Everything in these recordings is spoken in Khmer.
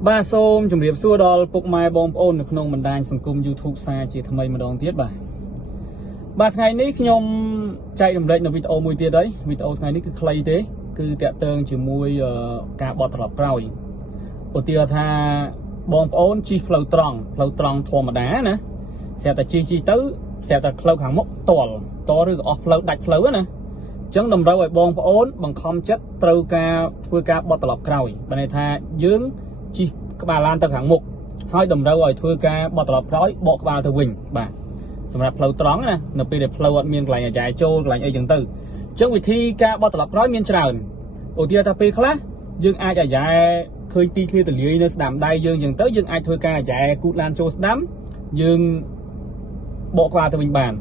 Ba xôm chuẩn bị xua đo bốc mai bom ôn được không mình đang sừng cung YouTube xa chỉ tham mà đón tiết ba ngày ní nhom chạy đầm lệnh là video mùi tiết đấy video ngày ní cứ clay thế cứ tẹt tường chỉ mùi cả bọt tập rồi ở tia tha bom ôn chi flow tròn thua mà đá nè xe ta chi tứ xe ta flow hàng mốc to rồi offload đặt flow nè chẳng đầm đâu bom ôn bằng không chất trâu ca thua ca bọt tập rồi bên này tha dướng chi các bà lan từ hạng mục hai đầm đâu rồi thưa ca bọt lọp rói bọt vào từ quỳnh bàสำหรับ flow ត្រង់ណានៅពេលដែល flow អត់មានកន្លែងអាយ៉ែចូលកន្លែងអីចឹងទៅអញ្ចឹងវិធីការបត់ត្រឡប់ក្រោយមានច្រើនឧទាហរណ៍ថាពេលខ្លះយើងអាចអាយ៉ែឃើញទីឃ្លាទលាយនៅស្ដាំដៃយើងចឹងទៅយើងអាចធ្វើការអាយ៉ែគូតឡានចូលស្ដាំយើងបកក្បាលទៅវិញបាន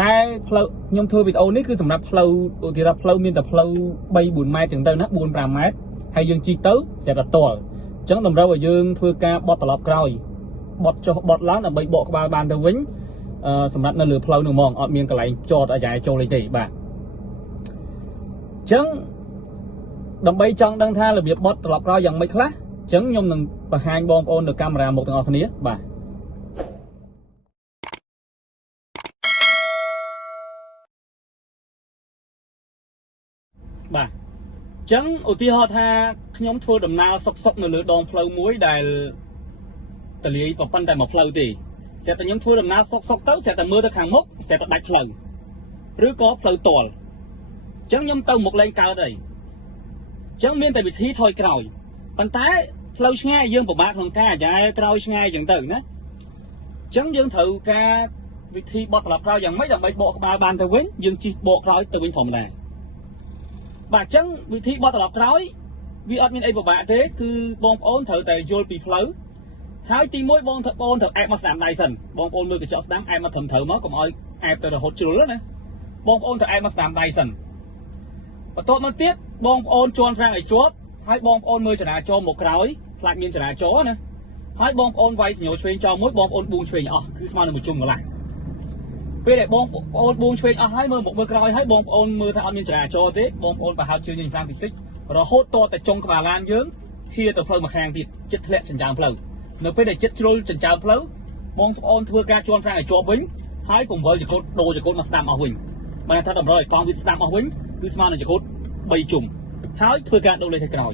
តែផ្លូវខ្ញុំធ្វើវីដេអូនេះគឺសម្រាប់ផ្លូវឧទាហរណ៍ផ្លូវមានតែផ្លូវ 3-4 ម៉ែត្រចឹងទៅណា 4-5 ម៉ែត្រហើយយើងជិះទៅស្រាប់តែតល់ចឹងតម្រូវឲ្យយើងធ្វើការបត់ត្រឡប់ក្រោយបត់ចុះបត់ឡើងដើម្បីបកក្បាលបានទៅវិញសម្រាប់នៅលើផ្លូវនោះហ្មងអត់មានកន្លែងចតអាយ៉ែចូលទេបាទចឹងដើម្បីចង់ដឹងថារបៀបបត់ត្រឡប់ក្រោយយ៉ាងម៉េចខ្លះចឹងខ្ញុំនឹងបង្ហាញបងប្អូននៅកាមេរ៉ាមុខទាំងអស់គ្នាបាទចឹងឧទាហរណ៍ថាខ្ញុំធ្វើដំណើរសុកនៅលើដងផ្លូវមួយដែលតលាយប៉ុន្តែមួយផ្លូវទេស្រាប់តែខ្ញុំធ្វើដំណើរសុកទៅស្រាប់តែមើលទៅខាងមុខស្រាប់តែដាច់ផ្លូវឬក៏ផ្លូវតលចឹងខ្ញុំទៅមុខលែងកើតអីចឹងមានតែវិធីថយក្រោយប៉ុន្តែផ្លូវឆ្ងាយយើងពិបាកក្នុងការអាយ៉ែក្រោយឆ្ងាយចឹងទៅណាចឹងយើងត្រូវការវិធីបត់ត្រឡប់ក្រោយយ៉ាងម៉េចដើម្បីបកក្បាលបានទៅវិញយើងជិះបកក្រោយទៅវិញធម្មតាបាទចឹងវិធីបត់ត្រឡប់ក្រោយវាអត់មានអីពិបាកទេគឺបងប្អូនត្រូវតែយល់ពីផ្លូវហើយទី1បងប្អូនត្រូវអែបមកស្ដាំដៃសិនបងប្អូនលើកញ្ចក់ស្ដាំអែបមកត្រឹមត្រូវមកកុំឲ្យអែបទៅរហូតជ្រុលណាបងប្អូនត្រូវអែបមកស្ដាំដៃសិនបន្ទាប់មកទៀតបងប្អូនជន់ហ្វ្រាំងឲ្យជាប់ហើយបងប្អូនមើលចរាចរណ៍មកក្រោយខ្លាចមានចរាចរណ៍ណាហើយបងប្អូនវាយសញ្ញោឆ្វេងចោលមួយបងប្អូនបួងឆ្វេងអស់គឺស្មើនឹងមួយជុំកន្លះពេលដែលបងប្អូនបួងឆ្វេងអស់ហើយមើលមុខមើលក្រោយហើយបងប្អូនមើលថាអត់មានចរាចរណ៍ទេបងប្អូនប្រហែលជើងញញហ្វ្រាំងតិចរហូតតតែចុងក្បាលឡានយើងហៀទៅផ្លូវមួយខាងទៀតចិត្តធ្លាក់ចិញ្ចើមផ្លូវនៅពេលដែលចិត្តជ្រុលចិញ្ចើមផ្លូវបងប្អូនធ្វើការជន់ហ្វ្រាំងឲ្យជាប់វិញហើយពង្វិលចង្កូតដូរចង្កូតមកស្ដាំអស់វិញបានថាតម្រូវឲ្យកង់វាស្ដាំអស់វិញគឺស្មើនឹងចង្កូត3ជុំហើយធ្វើការដូរលេខទៅក្រោយ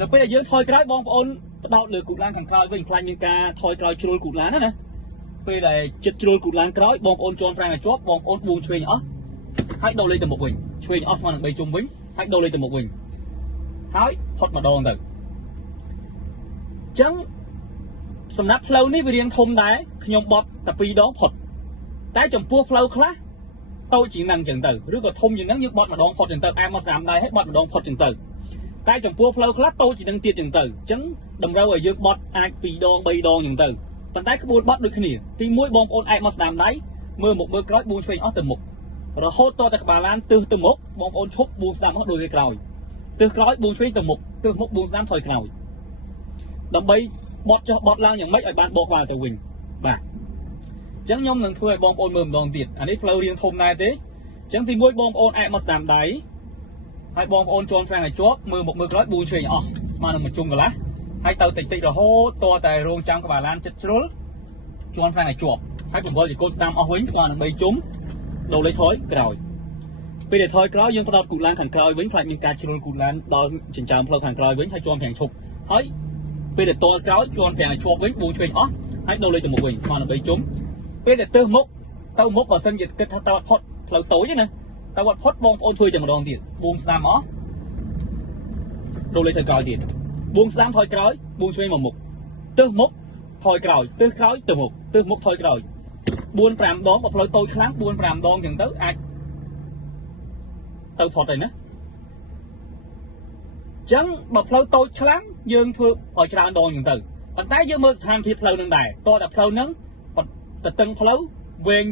នៅពេលដែលយើងថយក្រោយបងប្អូនផ្ដោតលើគូតឡានខាងក្រោយវិញខ្លាចមានការថយក្រោយជ្រុលគូតឡានណាពេលដែលចិត្តជ្រុលគូតឡានក្រោយបងប្អូនជន់ហ្វ្រាំងឲ្យជាប់បងប្អូនបួងឆ្វេងអស់ហើយដូរលេខទៅមុខវិញឆ្វេងអស់ស្មើនឹង3ជុំវិញហើយដូរលេខទៅមុខវិញហើយផុតម្ដងទៅចឹងសម្រាប់ផ្លូវនេះវារៀងធំដែរខ្ញុំបត់តែ2ដងផុតតែចំពោះផ្លូវខ្លះតូចជាងហ្នឹងចឹងទៅឬក៏ធំជាងហ្នឹងយើងបត់ម្ដងផុតចឹងទៅអែមកស្ដាំដៃហើយបត់ម្ដងផុតចឹងទៅតែចំពោះផ្លូវខ្លះតូចជាងហ្នឹងទៀតចឹងទៅអញ្ចឹងតម្រូវឲ្យយើងបត់អាច2ដង3ដងចឹងទៅប៉ុន្តែក្បួនបត់ដូចគ្នាទី1បងប្អូនអែមកស្ដាំដៃមើលមុខមើលក្រោយបួងឆ្វេងអស់ទៅមុខរហូតតតែក្បាលឡានទើសទៅមុខបងប្អូនឈប់បួងស្ដាំអស់ដូចក្រោយទើសក្រោយបួងឆ្វេងទៅមុខទើសមុខបួងស្ដាំថយក្រោយដើម្បីបត់ចុះបត់ឡើងយ៉ាងម៉េចឲ្យបានបកក្បាលទៅវិញបាទអញ្ចឹងខ្ញុំនឹងធ្វើឲ្យបងប្អូនមើលម្ដងទៀតអានេះផ្លូវរៀងធំដែរទេអញ្ចឹងទី1បងប្អូនអែមកស្ដាំដៃហើយបងប្អូនជន់ហ្វ្រាំងឲ្យជាប់មើលមុខមើលក្រោយបួងឆ្វេងអស់ស្មើនឹងមួយជុំកន្លះហើយទៅតិចរហូតតតែរងចាំក្បាលឡានចិត្តជ្រុលជន់ហ្វ្រាំងឲ្យជាប់ហើយបង្វិលជាកូនស្ដាំអស់វិញស្មើនឹង3ជុំដូរលេខថយក្រោយពេលដែលថយក្រោយយើងផ្ដោតគូតឡានខាងក្រោយវិញខ្លាចមានការជ្រុលគូតឡានដល់ចិញ្ចើមផ្លូវខាងក្រោយវិញហើយជន់ហ្វ្រាំងឈប់ហើយពេលដែលតល់ក្រោយជន់ហ្វ្រាំងឲ្យជាប់វិញបួងឆ្វេងអស់ហើយដូរលេខទៅមុខវិញស្មើនឹង3ជុំពេលដែលទើសមុខទៅមុខបើសិនជាគិតថាតើអត់ផុតផ្លូវតូចទេណាតើអត់ផុតបងប្អូនធ្វើតែម្ដងទៀតបួងស្ដាំអស់ដូរលេខទៅក្រោយទៀតបួងស្ដាំថយក្រោយបួងឆ្វេងមកមុខទើសមុខថយក្រោយទើសក្រោយទៅមុខទើសមុខថយក្រោយ 4-5 ដងបើផ្លូវតូចខ្លាំង 4-5 ដងចឹងទៅអាចទៅផុតហើយណាចឹងបើផ្លូវតូចខ្លាំងយើងធ្វើឲ្យច្រើនដងចឹងទៅប៉ុន្តែយើងមើលស្ថានភាពផ្លូវនឹងដែរតើផ្លូវហ្នឹងតតឹងផ្លូវវែង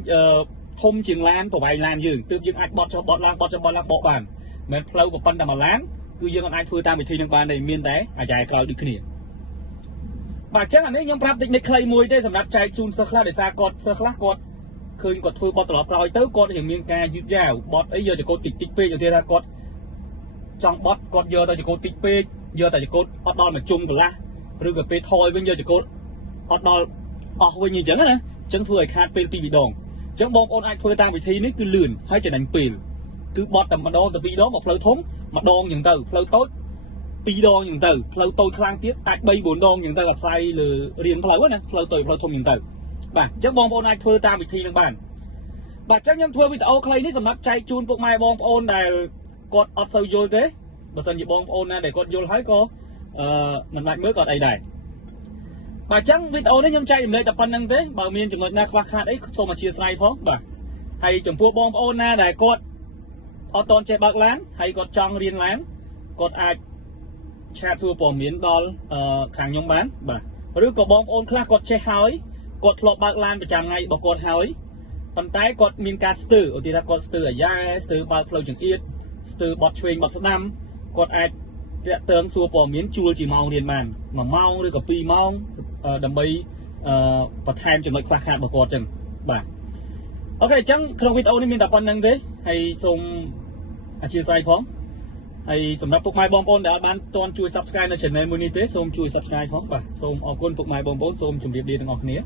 ធំជាងឡានប្រវែងឡានយើងទើបយើងអាចបត់ចុះបត់ឡើងបត់ចុះបត់ឡើងបកបានមិនមែនផ្លូវប៉ុណ្ណឹងតែមួយឡានគឺយើងអាចធ្វើតាមវិធីនឹងបានទេមានតែអាយ៉ែក្រោយដូចគ្នាបាទអញ្ចឹងអានេះខ្ញុំប្រាប់តិចនិចខ្លីមួយទេសម្រាប់ចែកជូនសិស្សខ្លះដោយសារគាត់សិស្សខ្លះគាត់ឃើញគាត់ធ្វើបត់ត្រឡប់ក្រោយទៅគាត់ยังមានការយឺតយ៉ាវបត់អីយកចង្កូតតិចពេកឧទាហរណ៍ថាគាត់ចង់បត់គាត់យកតែចង្កូតតិចពេកយកតែចង្កូតអត់ដល់មួយជុំកន្លះ ឬក៏ពេលថយវិញយកចង្កូតអត់ដល់អស់វិញអញ្ចឹងណាអញ្ចឹងធ្វើឲ្យខាតពេល2 ដងអញ្ចឹងបងប្អូនអាចធ្វើតាមវិធីនេះគឺលឿនហើយចំណេញពេលគឺបត់តែម្ដងទៅ2 ដងមកផ្លូវធំម្ដងអញ្ចឹងទៅផ្លូវតូច2 ដងអញ្ចឹងទៅផ្លូវតូចខ្លាំងទៀតអាច3 4 ដងអញ្ចឹងទៅអាស្រ័យលើរៀងផ្លូវណាផ្លូវតូចផ្លូវធំអញ្ចឹងទៅបាទអញ្ចឹងបងប្អូនអាចធ្វើតាមវិធីនឹងបានបាទអញ្ចឹងខ្ញុំធ្វើវីដេអូខ្លីនេះសម្រាប់ចែកជូនពុកម៉ែបងប្អូនដែលគាត់អត់សូវយល់ទេបើសិនជាបងប្អូនណាដែលគាត់យល់ហើយក៏មិនបាច់មើលក៏អីដែរបាទអញ្ចឹងវីដេអូនេះខ្ញុំចែករំលែកតែប៉ុណ្្នឹងទេបើមានចំណុចណាខ្វះខាតអីសូមអធិស្ឋានផងបាទហើយចំពោះបងប្អូនណាដែលគាត់អត់តន់ចេះបើកឡានហើយគាត់ចង់រៀនឡានគាត់អាចឆាតសួរព័ត៌មានដល់ខាងខ្ញុំបានបាទឬក៏បងប្អូនខ្លះគាត់ចេះហើយគាត់ធ្លាប់បើកឡានប្រចាំថ្ងៃរបស់គាត់ហើយប៉ុន្តែគាត់មានការស្ទើរឧទាហរណ៍គាត់ស្ទើរអាយ៉ែស្ទើរបើកផ្លូវចង្អៀតស្ទើរបត់ឆ្វេងបត់ស្ដាំគាត់អាចតាក់ទងសួរព័ត៌មានជួលជាម៉ោងរៀនបាន1 ម៉ោងឬក៏2 ម៉ោងដើម្បីបន្ថែមចំណុចខ្វះខាតរបស់គាត់អញ្ចឹងបាទអូខេអញ្ចឹងក្នុងវីដេអូនេះមានតែប៉ុណ្្នឹងទេហើយសូមអធិស្ឋានផងហើយសម្រាប់ពុកម៉ែបងប្អូនដែលបានទាន់ជួយ Subscribe នៅ Channel មួយនេះទេសូមជួយ Subscribe ផងបាទសូមអរគុណពុកម៉ែបងប្អូនសូមជម្រាបលាទាំងអស់គ្នា